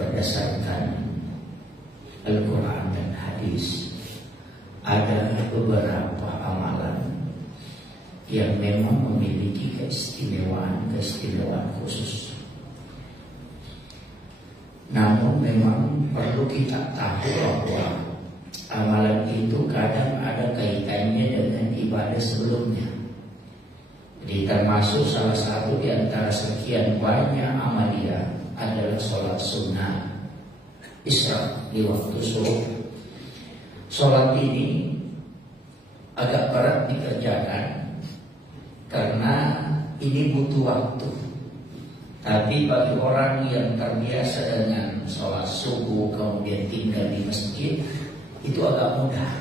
berdasarkan Al-Quran dan hadis, ada beberapa amalan yang memang memiliki keistimewaan khusus. Namun memang perlu kita tahu bahwa amalan itu kadang ada kaitannya dengan ibadah sebelumnya. Jadi termasuk salah satu di antara sekian banyak amalia adalah sholat sunnah Isra di waktu subuh. Sholat ini agak berat dikerjakan karena ini butuh waktu. Tapi bagi orang yang terbiasa dengan sholat subuh kemudian tinggal di masjid, itu agak mudah.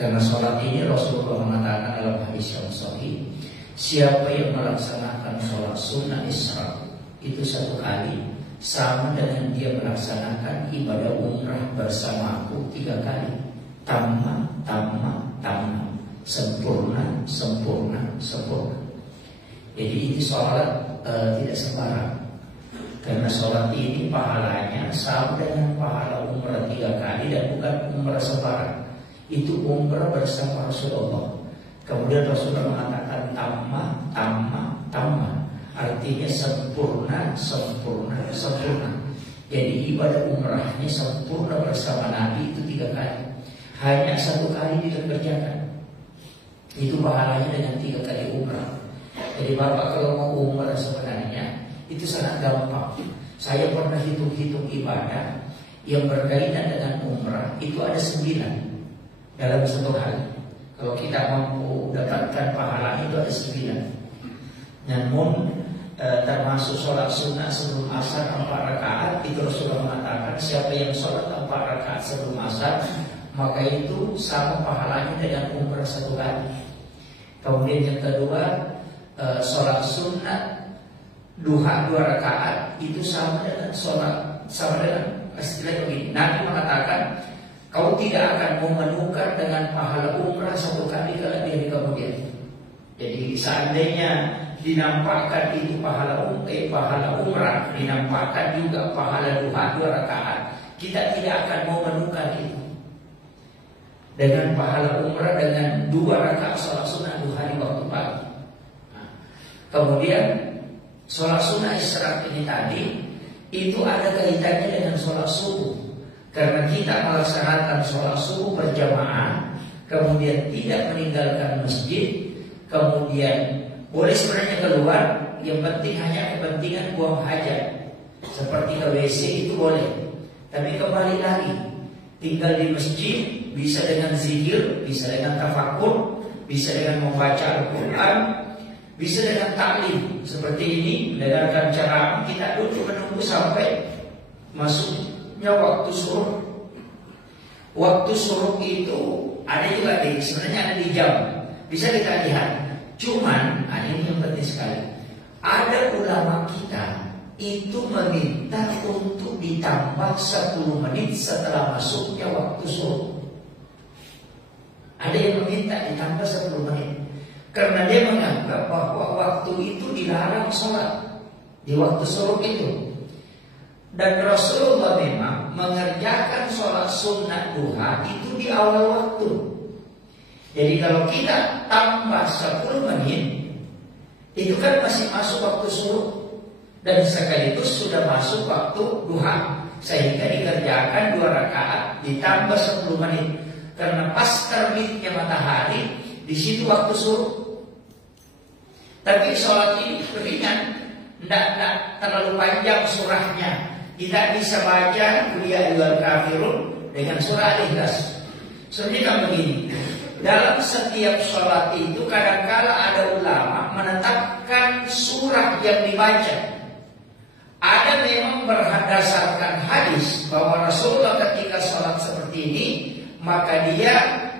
Karena sholat ini Rasulullah mengatakan dalam hadis yang sahih, siapa yang melaksanakan sholat sunnah Isra itu satu kali, sama dengan dia melaksanakan ibadah umrah bersama aku 3 kali. Tamma, sempurna. Jadi ini sholat tidak sembarang. Karena sholat ini pahalanya sama dengan pahala umrah 3 kali dan bukan umrah sembarang. Itu umrah bersama Rasulullah. Kemudian Rasulullah mengatakan tamma, artinya sempurna. Jadi ibadah umrahnya sempurna bersama Nabi itu 3 kali. Hanya 1 kali dikerjakan. Itu pahalanya dengan 3 kali umrah. Jadi Bapak kalau mau umrah sebenarnya itu sangat gampang. Saya pernah hitung-hitung ibadah yang berkaitan dengan umrah itu ada 9 dalam 1 hari. Kalau kita mampu dapatkan pahala itu ada 9. Namun termasuk sholat sunnah sebelum asar 4 rakaat, itu Rasulullah mengatakan siapa yang sholat 4 rakaat sebelum asar, maka itu sama pahalanya dengan umrah 1 kali. Kemudian yang kedua, sholat sunnah duha 2 rakaat itu sama dengan istilah begini. Nabi mengatakan kau tidak akan mau menukar dengan pahala umrah 1 kali ke hari kemudian. Jadi seandainya dinampakkan itu pahala umrah, dinampakkan juga pahala duha 2 rakaat, kita tidak akan mau menukar itu dengan pahala umrah dengan 2 rakaat sholat sunnah duha di waktu pagi. Kemudian sholat sunnah Isra ini tadi itu ada kaitannya dengan sholat subuh. Karena kita melaksanakan sholat subuh berjamaah, kemudian tidak meninggalkan masjid, kemudian boleh sebenarnya keluar, yang penting hanya kepentingan buang hajat, seperti ke WC itu boleh. Tapi kembali lagi, tinggal di masjid bisa dengan zikir, bisa dengan tafakur, bisa dengan membaca Al-Quran, bisa dengan taklim seperti ini, mendengarkan ceramah. Kita duduk menunggu sampai masuknya waktu suruh. Waktu suruh itu ada juga sebenarnya ada di jam, bisa kita lihat. Cuman ini yang penting sekali, ada ulama kita itu meminta untuk ditambah 10 menit setelah masuknya waktu suruh. Ada yang meminta ditambah 10 menit karena dia menganggap bahwa waktu itu dilarang sholat di waktu suruh itu. Dan Rasulullah memang mengerjakan sholat sunnah duha itu di awal waktu. Jadi kalau kita tambah 10 menit, itu kan masih masuk waktu suruh, dan sekaligus sudah masuk waktu duha, sehingga dikerjakan 2 rakaat ditambah 10 menit. Karena pas terbitnya matahari, di situ waktu suruh. Tapi sholat ini ringan, tidak terlalu panjang surahnya. Kita bisa baca Ya ayyuhal kafirun dengan surah Al-Ikhlas. Sebenarnya kan begini, dalam setiap sholat itu kadang-kala ada ulama menetapkan surah yang dibaca. Ada memang berdasarkan hadis bahwa Rasulullah ketika sholat seperti ini, maka dia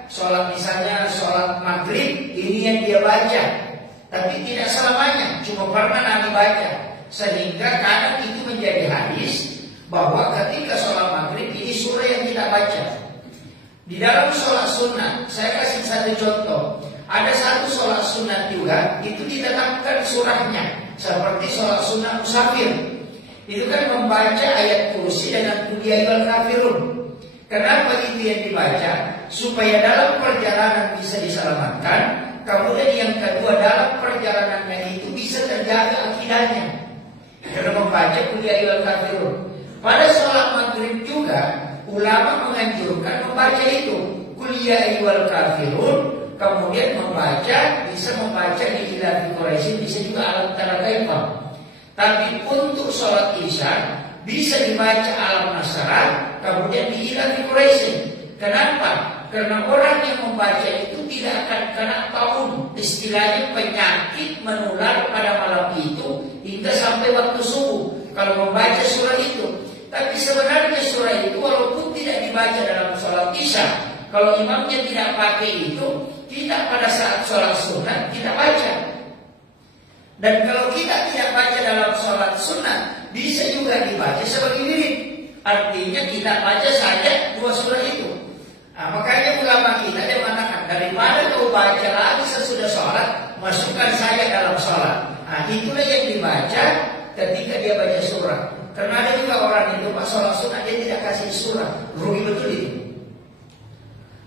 sholat misalnya sholat maghrib ini yang dia baca. Tapi tidak selamanya, cuma pernah Nabi baca. Sehingga kadang itu menjadi hadis bahwa ketika sholat maghrib ini surah yang kita baca. Di dalam sholat sunnah, saya kasih satu contoh. Ada satu sholat sunnah juga, itu ditetapkan surahnya. Seperti sholat sunnah musafir. Itu kan membaca ayat kursi dengan qul ya ayyuhal kafirun. Kenapa itu yang dibaca? Supaya dalam perjalanan bisa diselamatkan. Kemudian yang kedua, dalam perjalanannya itu bisa terjaga akidahnya. Karena membaca qul ya ayyuhal kafirun. Pada sholat maghrib juga ulama menganjurkan membaca itu qul ya ayyuhal kafirun. Kemudian bisa membaca di Ila fi Quraisy, bisa juga alam tara kaifa. Tapi untuk sholat isya bisa dibaca alam nasara, kemudian di Ila fi Quraisy. Kenapa? Karena orang yang membaca itu tidak akan kena taun, istilahnya penyakit menular pada malam itu hingga sampai waktu subuh kalau membaca surah itu. Tapi sebenarnya surah itu walaupun tidak dibaca dalam sholat isya, kalau imamnya tidak pakai itu, kita pada saat sholat sunat kita baca. Dan kalau kita tidak baca dalam sholat sunat, bisa juga dibaca sebagai wirid. Artinya kita baca saja dua surah itu. Nah, makanya ulama kita dia mengatakan daripada kau baca lagi sesudah sholat, masukkan saja dalam sholat. Nah, itulah yang dibaca ketika dia baca surah. Karena ada juga orang itu pas sholat sunat dia tidak kasih surah, rugi betul itu.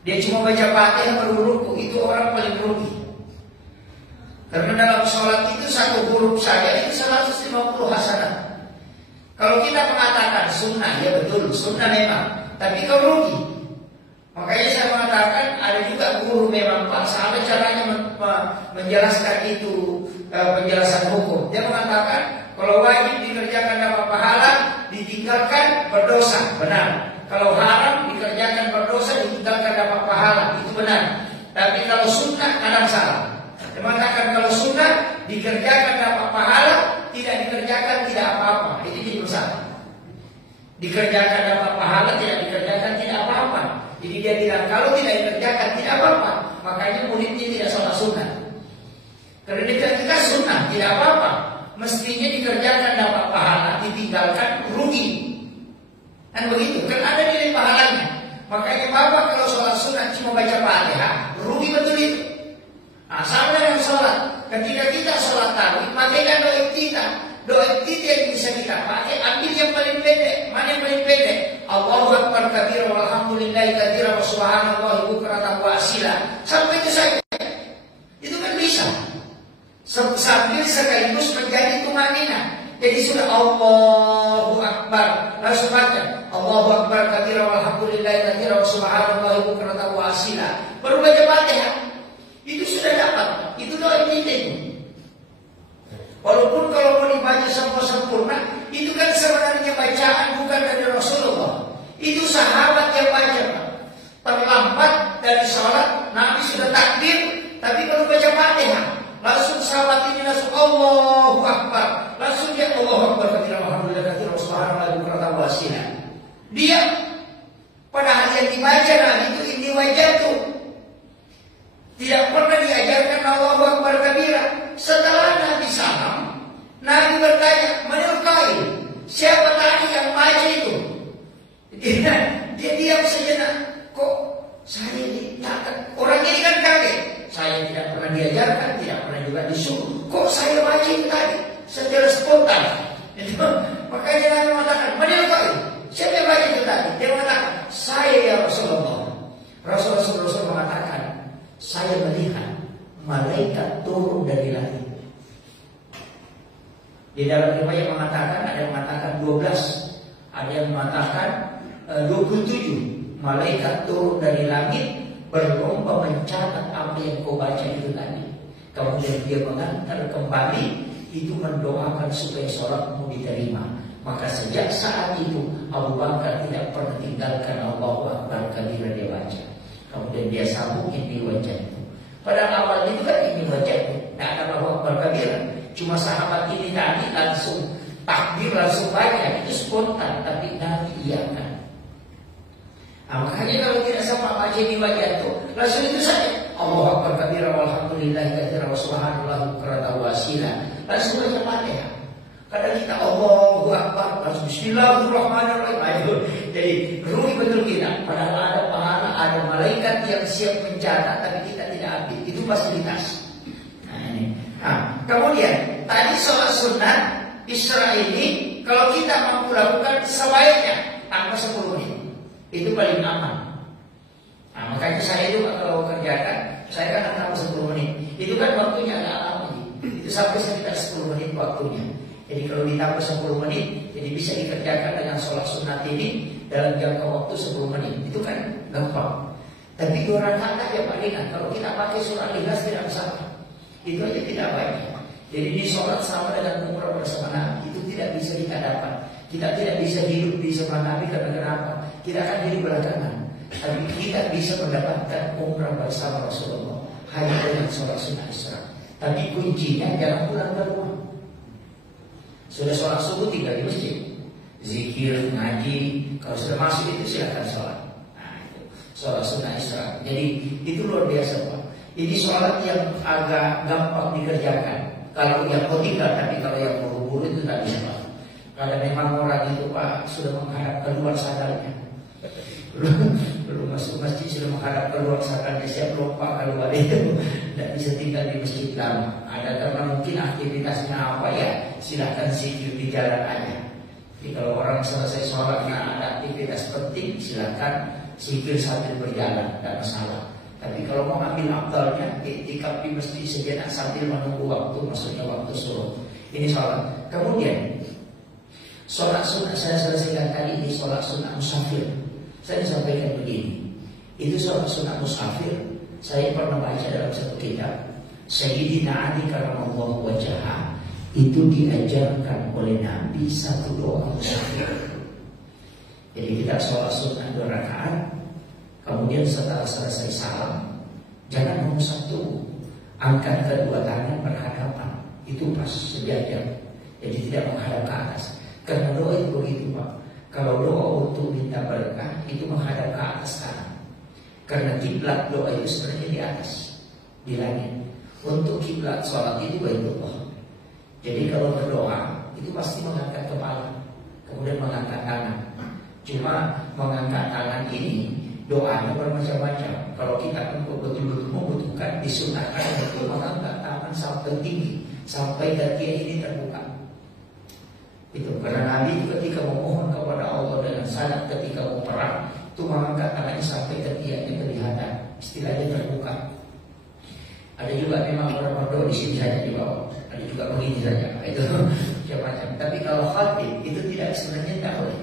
Dia cuma baca Fatihah baru ruku, itu orang paling rugi. Karena dalam sholat itu satu huruf saja itu 150 hasanah. Kalau kita mengatakan sunnah, ya betul, sunnah memang, tapi kau rugi. Makanya saya mengatakan ada juga guru memang Pak sahabat caranya menjelaskan itu penjelasan hukum. Dia mengatakan kalau wajib dikerjakan dapat pahala, ditinggalkan berdosa, benar. Kalau haram dikerjakan berdosa, ditinggalkan dapat pahala, itu benar. Tapi kalau sunnah kadang salah. Dia mengatakan kalau sunnah dikerjakan dapat pahala, tidak dikerjakan tidak apa-apa. Itu jadi salah. Dikerjakan dapat pahala, tidak dikerjakan tidak apa-apa. Jadi dia bilang kalau tidak dikerjakan tidak apa-apa. Makanya muridnya tidak sholat sunnah. Karena dia bilang kita sunnah tidak apa-apa. Mestinya dikerjakan dapat pahala, ditinggalkan rugi. Kan begitu, kan ada nilai pahalanya. Makanya bapak kalau sholat sunnah cuma baca Fatihah, rugi betul itu. Nah, sama dengan sholat. Ketika kita sholat tarawih, pakaikan doa iftitah. Doa iftitah yang bisa kita pakai, ambil yang paling pendek. Mana yang paling pendek? Allahu Akbar kabira walhamdulillahi katsira wa subhanallahi bukratan wa asila. Sampai itu saja. Itu kan bisa. Sambil sekaligus menjadi tumanina. Jadi sudah Allahu Akbar, langsung baca Allahu Akbar kabira walhamdulillahi katsira wa subhanallahi bukratan wa asila. Baru baca Fatihah. Itu sudah dapat. Itu doa iftitah. Walaupun kalau mau dibaca sempurna, itu kan sebenarnya bacaan bukan dari Rasulullah. Itu sahabat yang baca. Terlambat dari sholat, Nabi sudah takbir, tapi baru baca Fatihah. Langsung sahabat ini langsung Allahu Akbar. Langsung dia Allahu Akbar kabira walhamdulillahi katsira wa subhanallahi bukratan wa asila. Dia pada hari yang dibaca Nabi itu ini wajah tuh. Tidak pernah diajarkan Allahu Akbar kabira. Setelah Nabi salam, Nabi bertanya, "Manil qail?" Siapa tadi yang baca itu? Dia diam sejenak. Kok saya dikatakan orangnya ini kan kaget. Saya tidak pernah diajarkan, tidak pernah juga disuruh. Kok saya baca itu tadi? Secara spontan. Makanya Nabi mengatakan, "Manil qail?" Siapa yang baca itu tadi? Dia mengatakan, "Saya ya Rasulullah." Rasul mengatakan, "Saya melihat malaikat turun dari langit." Di dalam riwayat mengatakan, ada yang mengatakan 12, ada yang mengatakan 27 malaikat turun dari langit berlomba mencatat apa yang kau baca itu tadi. Kemudian dia mengantar kembali, itu mendoakan supaya sholatmu diterima. Maka sejak saat itu Abu Bakar tidak pernah tinggalkan Allahu Akbar kabira dia baca. Kemudian dia sambung ini wajah itu. Pada awal itu kan ini wajah itu, tidak ada Allahu Akbar kabira. Cuma sahabat ini tadi langsung takbir, langsung baca, itu spontan, tapi Nabi iakan. Nah, makanya kalau tidak sama baca di wajah itu, langsung itu saja. Allahu Akbar kabira walhamdulillahi katsira wa subhanallahi bukratan wa asila. Langsung baca Fatihah. Kadang kita Allahu Akbar, langsung Bismillahirrahmanirrahim. Ayo, jadi rugi betul kita. Padahal ada pahala, ada malaikat yang siap mencatat, tapi kita tidak ambil. Itu fasilitas. Nah, ini. Nah, kemudian tadi sholat sunat Isra ini kalau kita mampu lakukan sebaiknya tanpa 10 menit, itu paling aman. Nah, makanya saya itu kalau kerjakan, saya kan tanpa 10 menit. Itu kan waktunya agak lama. Itu sampai sekitar 10 menit waktunya. Jadi kalau ditambah 10 menit, jadi bisa dikerjakan dengan sholat sunat ini dalam jangka waktu 10 menit. Itu kan gampang. Tapi 2 rakaat aja palingan. Kalau kita pakai surah Ikhlas tidak salah. Itu aja tidak banyak. Jadi di sholat sama dengan umrah bersama Nabi itu tidak bisa kita dapat. Kita tidak bisa hidup di bersama Nabi karena kenapa? Kita akan hidup belakangan. Tapi kita bisa mendapatkan umrah bersama Rasulullah hanya dengan sholat sunnah Isra. Tapi kuncinya jangan pulang ke rumah. Sudah sholat subuh tinggal di masjid, zikir, ngaji. Kalau sudah masuk itu silakan sholat. Nah, itu sholat sunnah Isra. Jadi itu luar biasa Pak. Ini sholat yang agak gampang dikerjakan. Kalau yang mau tinggal, tapi kalau yang buru-buru itu tidak bisa Pak. Kalau memang orang itu Pak sudah menghadap keluar sadarnya, belum masuk masjid sudah menghadap keluar sadarnya, siap lupa keluar itu tidak bisa tinggal di masjid lama. Ada karena mungkin aktivitasnya apa ya, silahkan zikir di jalan aja. Jadi kalau orang selesai sholatnya ada aktivitas penting, silahkan zikir sambil berjalan, tidak masalah. Tapi kalau mau ambil afdalnya, iktikaf di masjid sejenak sambil menunggu waktu, maksudnya waktu suruh. Ini sholat. Kemudian sholat sunnah saya selesaikan tadi ini sholat sunnah musafir. Saya sampaikan begini. Itu sholat sunnah musafir. Saya pernah baca dalam satu kitab. Sayyidina Ali karramallahu wajhahu itu diajarkan oleh Nabi satu doa musafir. Jadi kita sholat sunnah 2 rakaat. Kemudian setelah selesai salam, jangan nomor 1, angkat kedua tangan berhadapan. Itu pas sejajar. Jadi tidak menghadap ke atas. Karena doa itu begitu Pak. Kalau doa untuk minta berkah itu menghadap ke atas kanan. Karena kiblat doa itu sebenarnya di atas, di langit. Untuk kiblat sholat itu Baitullah. Jadi kalau berdoa itu pasti mengangkat kepala, kemudian mengangkat tangan. Cuma mengangkat tangan ini doanya bermacam-macam. Kalau kita betul-betul membutuhkan, disunahkan untuk mengangkat tangan sampai tinggi, sampai kaki ini terbuka. Itu karena Nabi ketika memohon kepada Allah dengan sanad ketika mau perang itu mengangkat tangannya sampai kaki kelihatan, istilahnya terbuka. Ada juga memang orang berdoa di sini saja di bawah, ada juga begini saja, itu macam-macam. Tapi kalau khatib itu tidak, sebenarnya tidak boleh.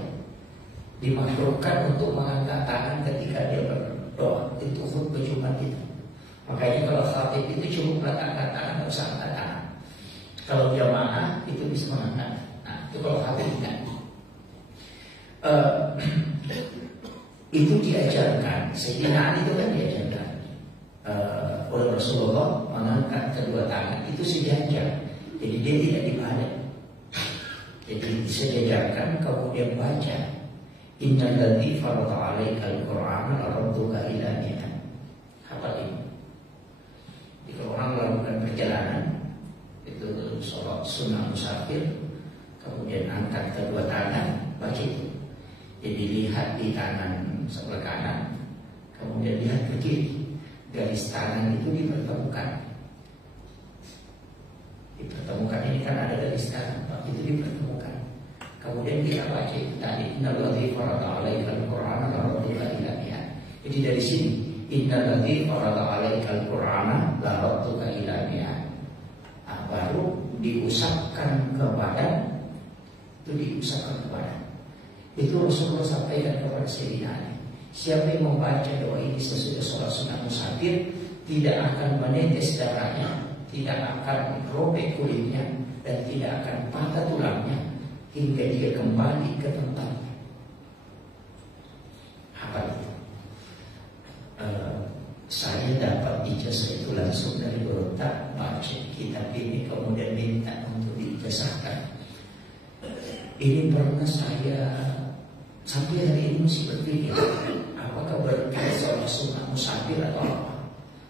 Dimakruhkan untuk mengangkat tangan ketika dia berdoa. Itu khutbah Jumat itu. Makanya kalau khatib itu cukup meletakkan tangan, tidak usah angkat tangan. Kalau jamaah itu bisa mengangkat. Nah, itu kalau khatib tidak. Itu diajarkan. Sayyidina Ali itu kan diajarkan oleh Rasulullah mengangkat kedua tangan itu sejajar. Jadi dia tidak dibalik. Jadi disejajarkan kemudian baca. Innal ladzi farada 'alaikal Qur'ana laradduka ila ni'am. Hafal ini. Jika orang melakukan perjalanan itu sholat sunnah musafir, kemudian angkat kedua tangan, baca itu. Jadi lihat di tangan sebelah kanan, kemudian lihat ke kiri. Garis tangan itu dipertemukan. Dipertemukan ini kan ada garis tangan, itu dipertemukan. Kemudian kita baca itu tadi, innal ladzi farada 'alaikal Qur'ana laradduka ila ni'am. Jadi dari sini, innal ladzi farada 'alaikal Qur'ana laradduka ila ni'am. Nah, baru diusapkan ke badan, itu diusapkan ke badan. Itu Rasulullah sampaikan kepada Sayyidina Ali. Siapa yang membaca doa ini sesudah sholat sunnah musafir, tidak akan menetes darahnya, tidak akan robek kulitnya, dan tidak akan patah tulangnya hingga dia kembali ke tempatnya. Apa itu? Saya dapat ijazah itu langsung dari Gorontalo, baca kitab ini kemudian minta untuk diijazahkan. Ini pernah saya sampai hari ini masih berpikir, apakah berkah sholat sunnah musafir atau apa?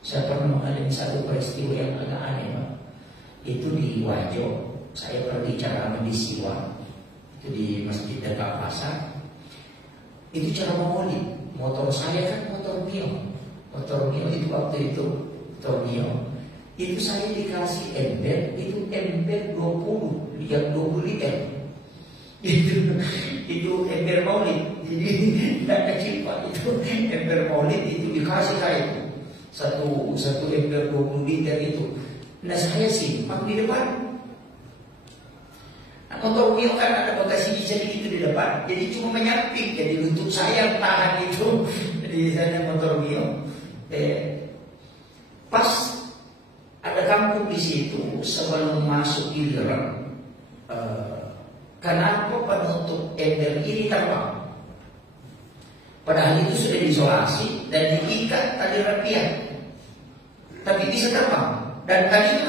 Saya pernah mengalami satu peristiwa yang agak aneh, Pak. Itu di Wajo, saya pergi ceramah di Siwa, itu di Masjid Dekat Pasar. Itu ceramah maulid. Motor saya kan motor Mio itu waktu itu motor Mio. Itu saya dikasih ember, itu ember 20 yang 20 liter. Itu ember maulid. Jadi tidak kecil Pak, itu ember maulid itu dikasih saya itu satu ember 20 liter itu. Nah saya simpan di depan. Nah, motor Mio kan ada bagasi sedikit di depan, jadi cuma menyamping, jadi lutut saya tahan itu di sana motor Mio. Pas ada kampung di situ sebelum masuk giliran, kenapa penutup ember ini terbang? Padahal itu sudah diisolasi dan diikat tali rapian, tapi bisa terbang. Dan tadi itu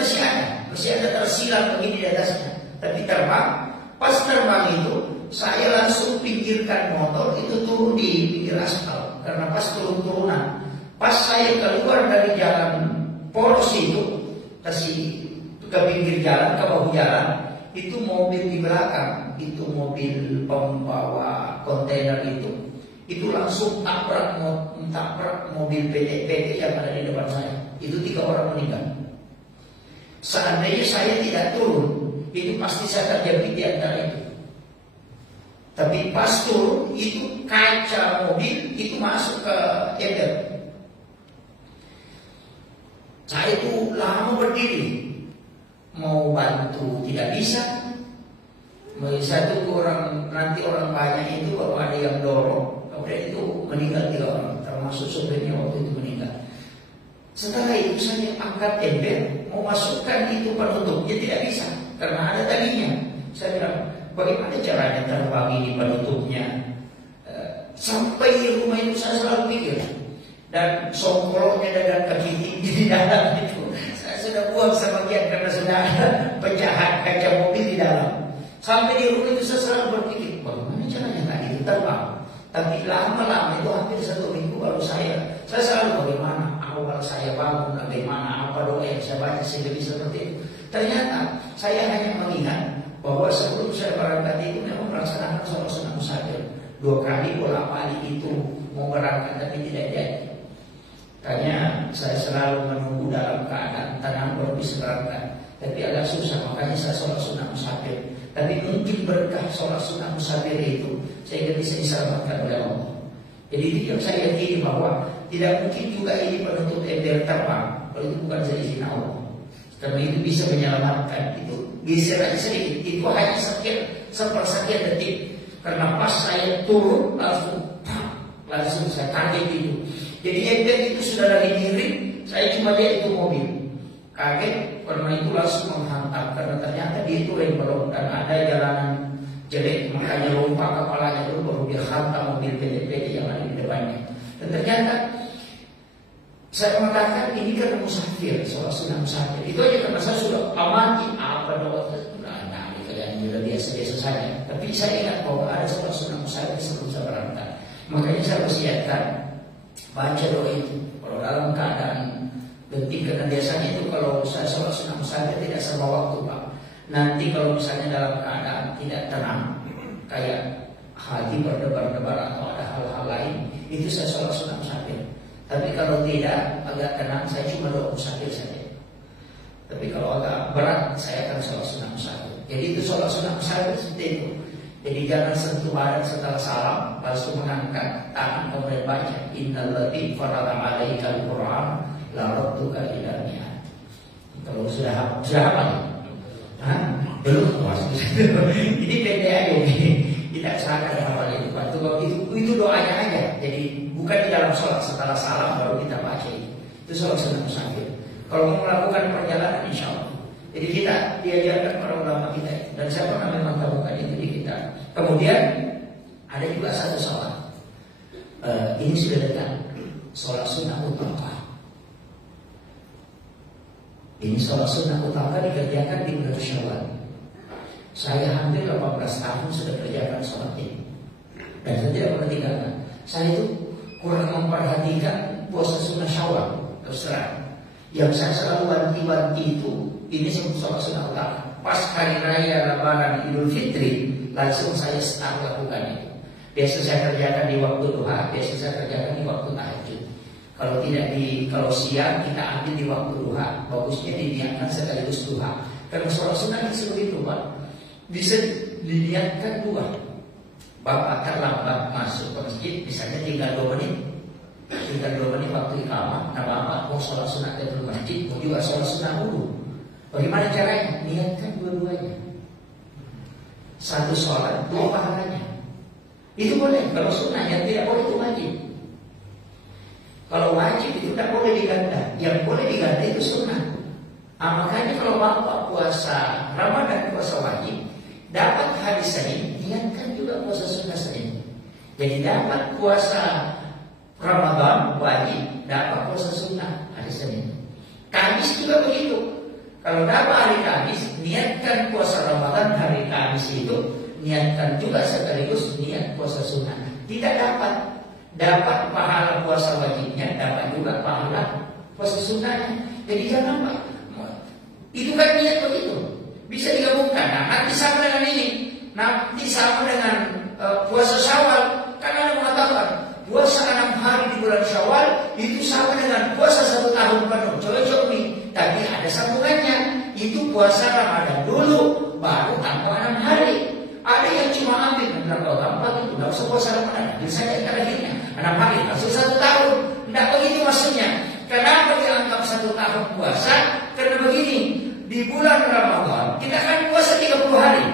masih ada tersilang begini di atasnya. Tapi terbang, pas terbang itu saya langsung pinggirkan motor itu turun di pinggir aspal karena pas turunan. Pas saya keluar dari jalan poros itu kasih ke pinggir jalan, ke bahu jalan, itu mobil di belakang, itu mobil pembawa kontainer itu langsung tabrak mobil PT yang ada di depan saya. Itu 3 orang meninggal. Seandainya saya tidak turun, itu pasti saya terjepit di antara itu. Tapi pas turun, itu kaca mobil itu masuk ke ember. Saya itu lama berdiri, mau bantu tidak bisa. Satu orang nanti orang banyak itu kalau ada yang dorong, kemudian itu meninggal 3 orang, termasuk sopirnya waktu itu meninggal. Setelah itu saya angkat ember, mau masukkan itu penutupnya tidak bisa karena ada talinya. Saya bilang, bagaimana caranya terbang ini penutupnya? Sampai di rumah itu saya selalu pikir. Dan songkoloknya dan kepiting di dalam itu saya sudah buang sebagian karena sudah ada pecahan kaca mobil di dalam. Sampai di rumah itu saya selalu berpikir, bagaimana caranya tadi itu terbang? Tapi lama-lama itu hampir 1 minggu baru saya selalu bagaimana awal saya bangun, bagaimana apa doa yang saya baca sehingga bisa seperti itu. Ternyata saya hanya mengingat bahwa sebelum saya berangkat itu memang melaksanakan sholat sunnah musafir 2 kali bolak-balik itu mau berangkat tapi tidak jadi. Tanya saya selalu menunggu dalam keadaan tenang baru bisa berangkat, tapi agak susah, makanya saya sholat sunnah musafir. Tapi mungkin berkah sholat sunnah musafir itu sehingga bisa diselamatkan oleh Allah. Jadi itu yang saya yakini bahwa tidak mungkin juga ini penutup ember terbang kalau itu bukan dari izin Allah. Karena itu bisa menyelamatkan itu. Geser aja sedikit, itu hanya sepersekian detik. Karena pas saya turun langsung saya kaget itu. Jadi ember itu sudah dari miring, saya cuma lihat itu mobil. Kaget karena itu langsung menghantam karena ternyata dia itu remblong dan ada jalanan jelek, makanya lompat kepalanya dulu baru dia hantam mobil PT yang ada di depannya. Dan ternyata saya mengatakan ini karena musafir, sholat sunnah musafir. Itu aja karena saya sudah amati apa doa nah kalian sudah biasa-biasa saja. Tapi saya ingat bahwa ada sholat sunnah musafir sebelum saya berangkat. Makanya saya persiapkan baca doa itu kalau dalam keadaan genting, karena biasanya itu kalau saya sholat sunnah musafir tidak serba waktu Pak. Nanti kalau misalnya dalam keadaan tidak tenang, kayak hati berdebar-debar atau ada hal-hal lain, itu saya sholat sunnah musafir. Tapi kalau tidak, agak tenang, saya cuma doa musafir saja. Tapi kalau agak berat, saya akan sholat sunnah musafir. Jadi itu sholat sunnah musafir seperti itu. Jadi jangan sentuh badan setelah salam, langsung mengangkat tangan kemudian baca innal ladzi farada 'alaikal Qur'an la radduka ila mi'ad. Kalau sudah apa nih? Belum puas. Ini pendek aja nih. Tidak salah hal itu. Itu doanya aja. Jadi bukan di dalam sholat setelah salam baru kita baca itu. Itu sholat sunnah musafir. Kalau mau melakukan perjalanan insya Allah. Jadi kita diajarkan para ulama kita dan saya pernah memang temukan itu di kita. Kemudian ada juga satu sholat. Ini sudah dekat. Sholat sunnah utama. Ini sholat sunnah utama dikerjakan di bulan Syawal. Saya hampir 18 tahun sudah kerjakan sholat ini. Dan saya tidak pernah tinggalkan. Saya itu kurang memperhatikan puasa sunnah Syawal. Terserah. Yang saya selalu wanti-wanti itu, ini sebelum sholat sunnah utama. Pas hari raya Lebaran Idul Fitri, langsung saya start lakukan itu. Biasa saya kerjakan di waktu duha, biasa saya kerjakan di waktu tahajud. Kalau siang kita ambil di waktu duha, bagusnya diniatkan sekaligus duha. Karena sholat sunnah itu seperti itu Pak. bisa dilihatkan dua. Bapak terlambat masuk ke masjid, misalnya tinggal 2 menit, waktu iqamah. Nah bapak mau sholat sunat di masjid, mau juga sholat sunat dulu. Bagaimana caranya? Niatkan dua-duanya. Satu sholat, 2 pahalanya. Itu boleh. Kalau sunnah, yang tidak boleh itu wajib. Kalau wajib itu tidak boleh diganda. Yang boleh diganda itu sunnah. Makanya kalau bapak puasa Ramadan, puasa wajib, dapat hari Senin, niatkan juga puasa sunnah Senin. Jadi dapat puasa Ramadan wajib, dapat puasa sunnah hari Senin. Kamis juga begitu. Kalau dapat hari Kamis, niatkan puasa Ramadan hari Kamis itu, niatkan juga sekaligus niat puasa sunnah. Tidak dapat pahala puasa wajibnya, dapat juga pahala puasa sunnahnya. Jadi jangan lupa. Itu kan niat begitu. Bisa digabungkan. Nah, nanti sama dengan ini. Nanti sama dengan puasa Syawal. Karena ada mengatakan puasa 6 hari di bulan Syawal itu sama dengan puasa 1 tahun penuh. Cocok nih. Tapi ada sambungannya. Itu puasa Ramadan dulu, baru tambah 6 hari. Ada yang cuma ambil berapa gampang itu, nggak usah puasa Ramadan. Bisa saja akhirnya 6 hari langsung 1 tahun. Tidak begitu maksudnya. Kenapa dianggap 1 tahun puasa? Karena begini, di bulan Ramadan kita akan puasa 30 hari.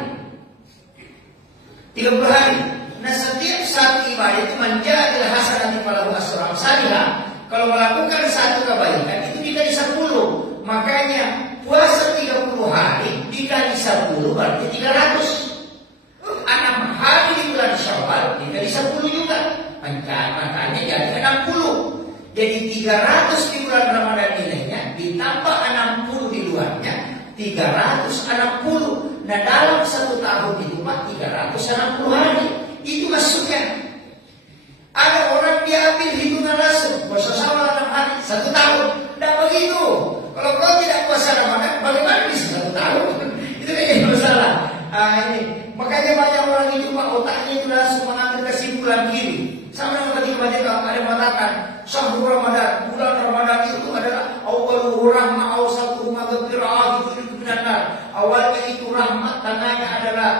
30 hari. Nah setiap satu ibadah itu menjadi hasanah falahu asyru amsalihah. Kalau melakukan satu kebaikan itu dikali 10. Makanya puasa 30 hari dikali 10 berarti 300. 6 hari di bulan Syawal dikali 10 juga. Makanya jadi 60. Jadi 300 di bulan Ramadan nilainya, ditambah 60 di luarnya, 360. Nah dalam 1 tahun itu 360 hari. Itu maksudnya. Ada orang dia ambil hitungan langsung, puasa Syawal 6 hari, 1 tahun. Tidak begitu. Kalau kau tidak puasa Ramadan, bagaimana bisa 1 tahun? Itu yang masalah. Ini. Makanya banyak orang itu otaknya itu langsung mengambil kesimpulan kiri. Sama dengan ketika ada yang mengatakan Syahrul Ramadan, bulan Ramadan itu adalah awwaluhu rahmah, awsatuhu maghfirah, itu benar. Awalnya itu rahmat, tengahnya adalah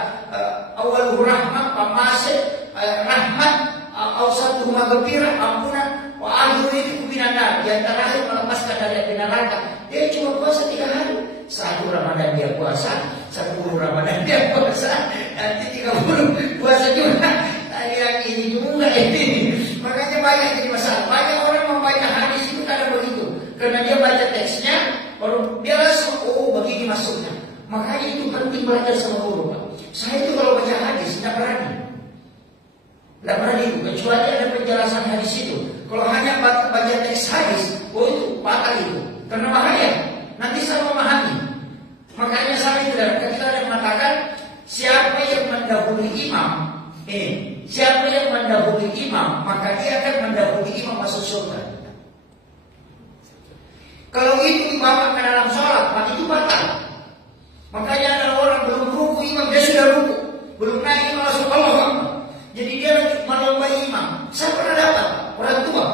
awwaluhu rahmah, pamasih rahmat, awsatuhu maghfirah, ampunan, wa akhiruhu itu benar. Yang terakhir melepaskan dari api neraka. Dia cuma puasa 3 hari. 1 Ramadan dia puasa, 10 Ramadan dia puasa, nanti 30 puasa juga. Yang ini juga ini. Makanya banyak jadi masalah. Banyak orang membaca hadis itu kadang begitu. Karena dia baca teksnya, baru dia langsung, oh begini maksudnya. Makanya itu penting belajar sama guru, Pak. Saya itu kalau baca hadis tidak berani. Tidak berani itu, kecuali ada penjelasan hadis itu. Kalau hanya baca teks hadis, oh itu batal itu. Karena bahaya. Nanti saya memahami. Makanya saya tidak, ketika ada mengatakan siapa yang mendahului imam, siapa yang mendahului imam, maka dia akan mendahului imam masuk surga. Kalau itu bawa ke dalam sholat, maka itu batal. Makanya ada orang belum ruku imam, dia sudah ruku, belum naik imam langsung Allah. Jadi dia melombai imam. Saya pernah dapat orang tua,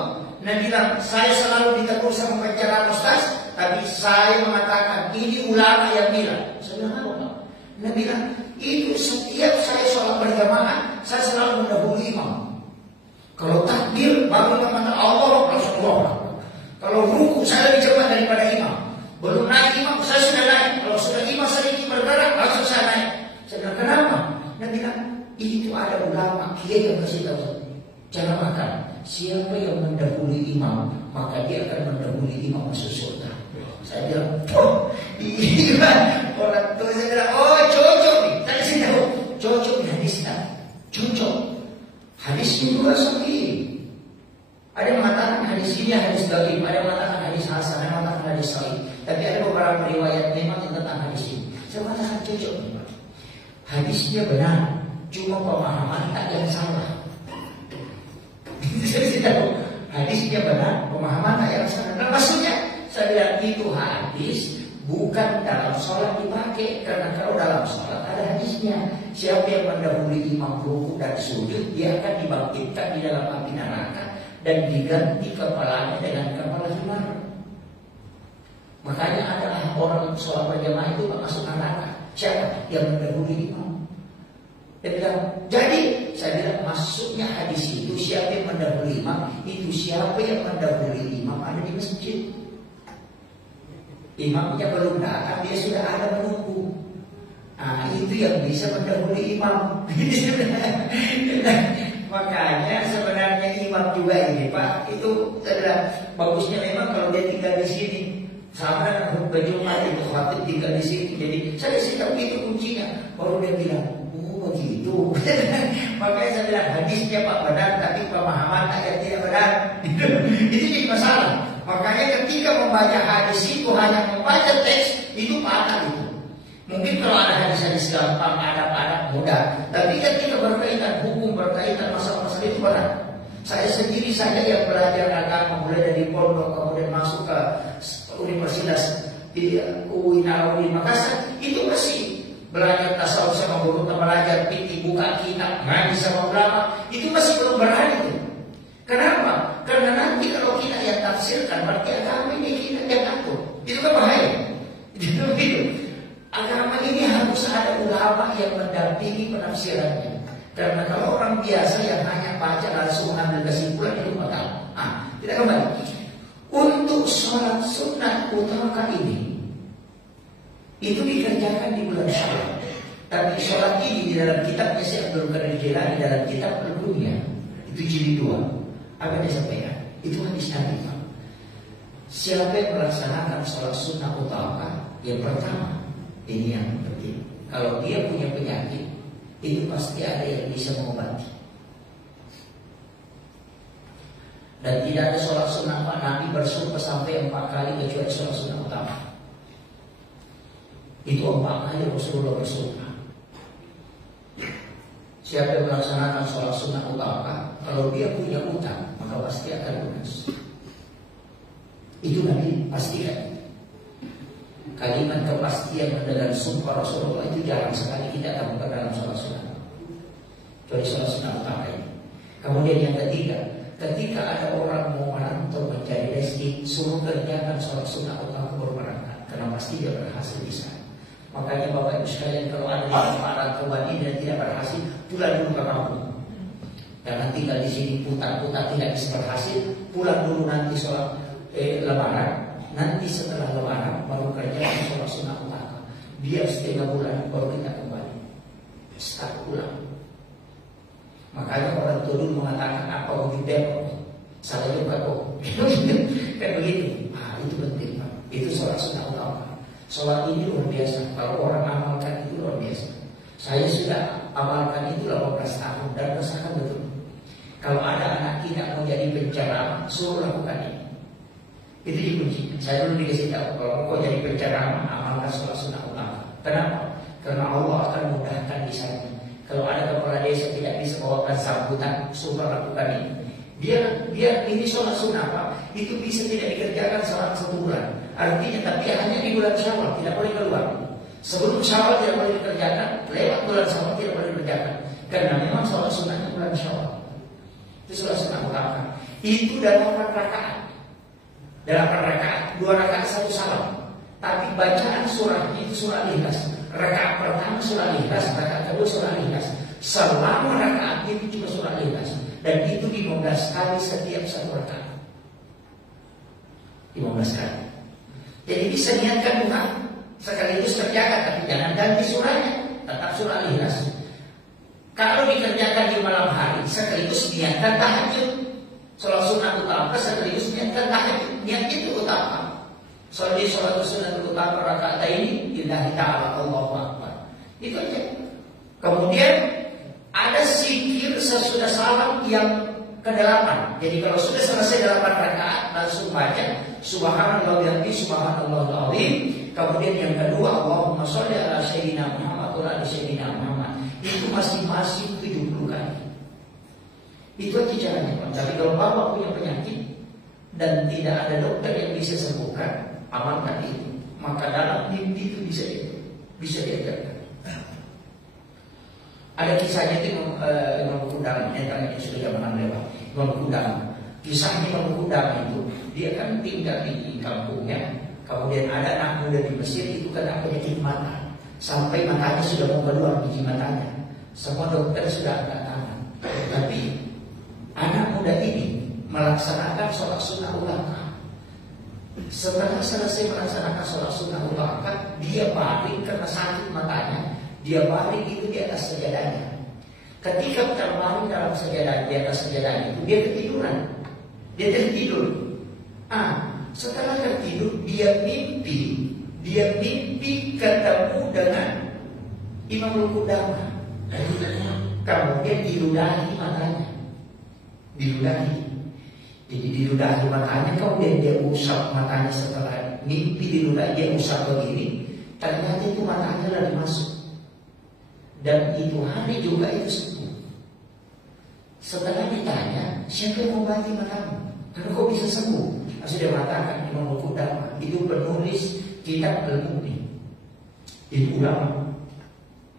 nah bilang saya selalu ditegur sama penjara ustaz, tapi saya mengatakan ini ulama yang bilang. Saya bilang apa? Nah bilang itu setiap saya sholat berjamaah, saya selalu mendahului imam. Kalau takbir baru mengatakan Allah Rasulullah. Kalau ruku saya lebih cepat daripada imam. Belum naik imam saya sudah naik. Kalau sudah imam sedikit bergerak langsung saya naik. Saya bilang kenapa? Dia bilang itu ada ulama kiai yang kasih tahu cara makan. Siapa yang mendahului imam maka dia akan mendahului imam masuk surga. Saya bilang, oh iya. Orang tua saya bilang, oh cocok nih. Tadi saya tahu cocok nih hadisnya. Cocok. Hadisnya juga sahih. Ada yang mengatakan hadis ini hadis dhaif, ada yang mengatakan hadis hasan, ada yang mengatakan hadis sahih. Tapi ada beberapa riwayat memang tentang hadis ini. Saya mengatakan cocok nih, Pak. Hadisnya benar, cuma pemahaman tak yang salah. Saya tahu hadisnya benar, pemahaman tak yang salah. Nah, maksudnya saya bilang itu hadis bukan dalam sholat dipakai, karena kalau dalam sholat ada hadisnya. Siapa yang mendahului imam ruku dan sujud, dia akan dibangkitkan di dalam api neraka dan diganti kepalanya dengan kepala himar. Makanya adalah orang sholat berjamaah itu masuk neraka. Siapa yang mendahului imam? Dia bilang, jadi saya bilang maksudnya hadis itu siapa yang mendahului imam? Itu siapa yang mendahului imam ada di masjid. Imamnya belum datang, dia sudah ada menunggu. Nah, itu yang bisa mendahului imam. Makanya sebenarnya imam juga ini Pak, itu adalah bagusnya memang kalau dia tinggal di sini. Sama dengan khutbah Jumat itu khatib tinggal di sini. Jadi saya kasih tahu itu kuncinya. Baru dia bilang, oh begitu. Makanya saya bilang hadisnya Pak benar, tapi pemahaman yang tidak benar. Itu jadi masalah. Makanya ketika membaca hadis itu hanya membaca teks itu patah itu. Mungkin kalau ada hadis-hadis gampang, ada mudah. Tapi ketika berkaitan hukum, berkaitan masalah-masalah itu berat. Saya sendiri saja yang belajar agama mulai dari pondok kemudian masuk ke Universitas di UIN Nawawi Makassar, itu masih belajar tasawuf sama guru, belajar fikih, buka kitab, ngaji sama ulama, itu masih belum berani itu. Kenapa? Karena nanti kalau kita yang tafsirkan berarti agama ini kita yang atur. Itu kan bahaya. Itu. Agama ini harus ada ulama yang mendampingi penafsirannya. Karena kalau orang biasa yang hanya baca langsung ambil kesimpulan itu bakal. Tidak kembali. Untuk sholat sunnah utama ini itu dikerjakan di bulan Syawal. Tapi sholat ini di dalam kitabnya Syekh Abdul Qadir Jilani dalam kitab Al-Dunya itu jilid 2. Apa dia sampaikan? Itu hadis Nabi. Siapa yang melaksanakan sholat sunnah utama, yang pertama ini yang penting. Kalau dia punya penyakit, itu pasti ada yang bisa mengobati. Dan tidak ada sholat sunnah Nabi bersumpah sampai 4 kali kecuali sholat sunnah utama. Itu 4 kali Rasulullah bersumpah. Siapa yang melaksanakan sholat sunnah utama, kalau dia punya utang, maka pasti akan lunas. Itu Nabi pastikan. Kalimat kepastian dengan sumpah Rasulullah itu jarang sekali kita temukan dalam sholat sunnah. Kecuali sholat sunnah utama ini. Kemudian yang ketiga, ketika ada orang mau merantau mencari rezeki, suruh kerjakan sholat sunnah utama baru berangkat, karena pasti dia berhasil di sana. Makanya Bapak Ibu sekalian, kalau ada yang merantau ini dan tidak berhasil, pulang dulu ke kampung. Jangan tinggal di sini putar-putar tidak bisa berhasil, pulang dulu nanti sholat lebaran. Nanti setelah lebaran baru kerjakan sholat sunnah utama. Biar setengah bulan baru kita kembali start ulang. Makanya orang tua dulu mengatakan apa wujud depok, salah juga kok. Kan begitu. Itu penting Pak. Itu sholat sunnah utama. Sholat ini luar biasa. Kalau orang amalkan itu luar biasa. Saya sudah amalkan itu 18 tahun dan rasakan betul. Kalau ada anak kita mau jadi penceramah, suruh lakukan ini. Itu dikunci. Saya dulu dikasih tahu kalau kau jadi penceramah, amalkan sholat sunnah utama. Kenapa? Karena Allah akan mudahkan di sana. Kalau ada kepala desa tidak bisa bawakan sambutan, suruh lakukan ini. Dia ini sholat sunnah Pak, itu bisa tidak dikerjakan selama 1 bulan. Artinya tapi hanya di bulan Syawal, tidak boleh keluar. Sebelum Syawal tidak boleh dikerjakan, lewat bulan Syawal tidak boleh dikerjakan. Karena memang sholat sunnahnya bulan Syawal. Itu sholat sunnah utama. Itu dalam 4 rakaat. Dalam 4 rakaat, 2 rakaat 1 salam. Tapi bacaan surahnya itu surah Al-Ikhlas. Rakaat pertama surah Al-Ikhlas, rakaat kedua surah Al-Ikhlas. Selama rakaat itu cuma surah Al-Ikhlas. Dan itu 15 kali setiap 1 rakaat. 15 kali. Jadi bisa niatkan bukan sekaligus kerjakan, tapi jangan ganti surahnya, tetap surah Al-Ikhlas. Kalau dikerjakan di malam hari, sekaligus niatkan tahajud. Sholat sunnah utama sekaligus niatkan tahajud. Niat itu utama. Sholat sunnah utama rakaat ini lillahi ta'ala, Allahu Akbar. Itu aja. Kemudian ada zikir sesudah salam yang ke-8. Jadi kalau sudah selesai 8 rakaat langsung baca subhanallah wa bihamdihi subhanallahul azim. Kemudian yang kedua Allahumma sholli ala sayyidina Muhammad wa ala sayyidina Muhammad. Itu masing-masing 70 kali. Itu aja caranya Pak. Tapi kalau Bapak punya penyakit dan tidak ada dokter yang bisa sembuhkan, amalkan itu. Maka dalam mimpi itu bisa diajarkan. Ada kisahnya itu Imam Kudang, yang sudah zaman lewat. Imam Kudang, kisahnya Imam Kudang itu dia kan tinggal di kampungnya. Kemudian ada anak muda di Mesir itu kena penyakit mata. sampai matanya sudah mau keluar biji matanya. Semua dokter sudah angkat tangan. Tapi anak muda ini melaksanakan sholat sunnah ulama. Setelah selesai melaksanakan sholat sunnah ulama, dia baring karena sakit matanya. Dia baring itu di atas sajadahnya. Ketika terbaring dalam sajadah, di atas sajadah itu, dia ketiduran. Dia tertidur. Setelah tertidur, dia mimpi ketemu dengan Imam Al-Qudamah. Kemudian diludahi matanya. Diludahi. Jadi diludahi matanya, kemudian dia usap matanya setelah mimpi diludahi, dia usap begini. Ternyata itu matanya lagi masuk. Dan itu hari juga itu sembuh. Setelah ditanya, siapa yang mengobati matamu? Karena kok bisa sembuh? Sudah mengatakan Imam Al-Qudamah, itu penulis kitab Al-Mu'min. Itu ulama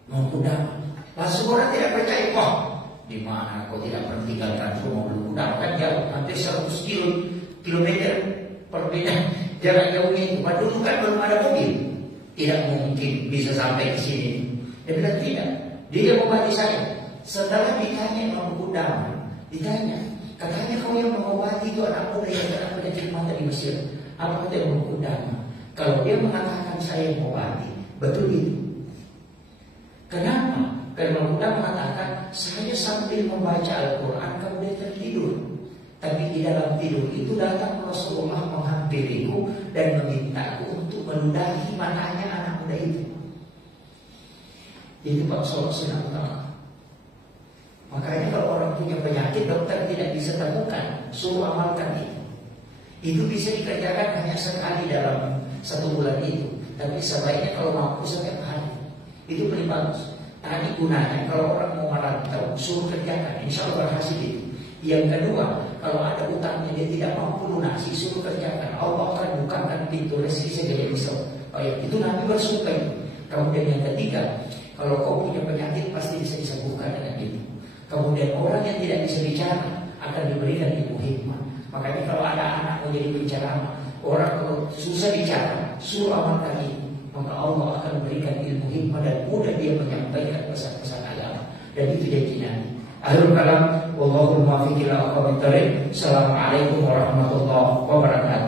Imam Al-Qudamah. Langsung orang tidak percaya, di mana kau tidak meninggalkan rumah Al-Qudamah? Kan jauh, hampir 100 kilometer perbedaan jarak jauhnya itu. Padahal dulu kan belum ada mobil, tidak mungkin bisa sampai ke sini. Dia bilang tidak, dia mengobati saya. Setelah ditanya Imam Al-Qudamah, ditanya, katanya kau yang mengobati itu anak muda yang kena penyakit mata di Mesir. Apa kata Imam Al-Qudamah? Kalau dia mengatakan saya yang mengobati, betul itu. Kenapa? Karena Imam Al-Qudamah mengatakan saya sambil membaca Al-Quran kemudian tertidur. Tapi di dalam tidur itu datang Rasulullah menghampiriku dan memintaku untuk meludahi matanya anak muda itu. Itu Pak sholat sunnah utama. Makanya kalau orang punya penyakit, dokter tidak bisa temukan, suruh amalkan itu. Itu bisa dikerjakan hanya sekali dalam 1 bulan itu. Tapi sebaiknya kalau mampu setiap hari. Itu paling bagus. Tadi gunanya kalau orang mau merantau, suruh kerjakan, insya Allah berhasil itu. Yang kedua, kalau ada utangnya dia tidak mampu lunasi, suruh kerjakan. Allah akan bukakan pintu rezeki segala besar. Itu Nabi bersumpah itu. Kemudian yang ketiga, kalau kau punya penyakit pasti bisa disembuhkan dengan itu. Kemudian orang yang tidak bisa bicara akan diberikan ilmu hikmah. Makanya kalau ada anak mau jadi penceramah, orang kalau susah bicara, suruh amalkan ini. Maka Allah akan memberikan ilmu hikmah dan mudah dia menyampaikan pesan-pesan agama. Dan itu janji Nabi. Akhirul kalam, wallahul muwaffiq ila aqwamit thoriq. Assalamualaikum warahmatullahi wabarakatuh.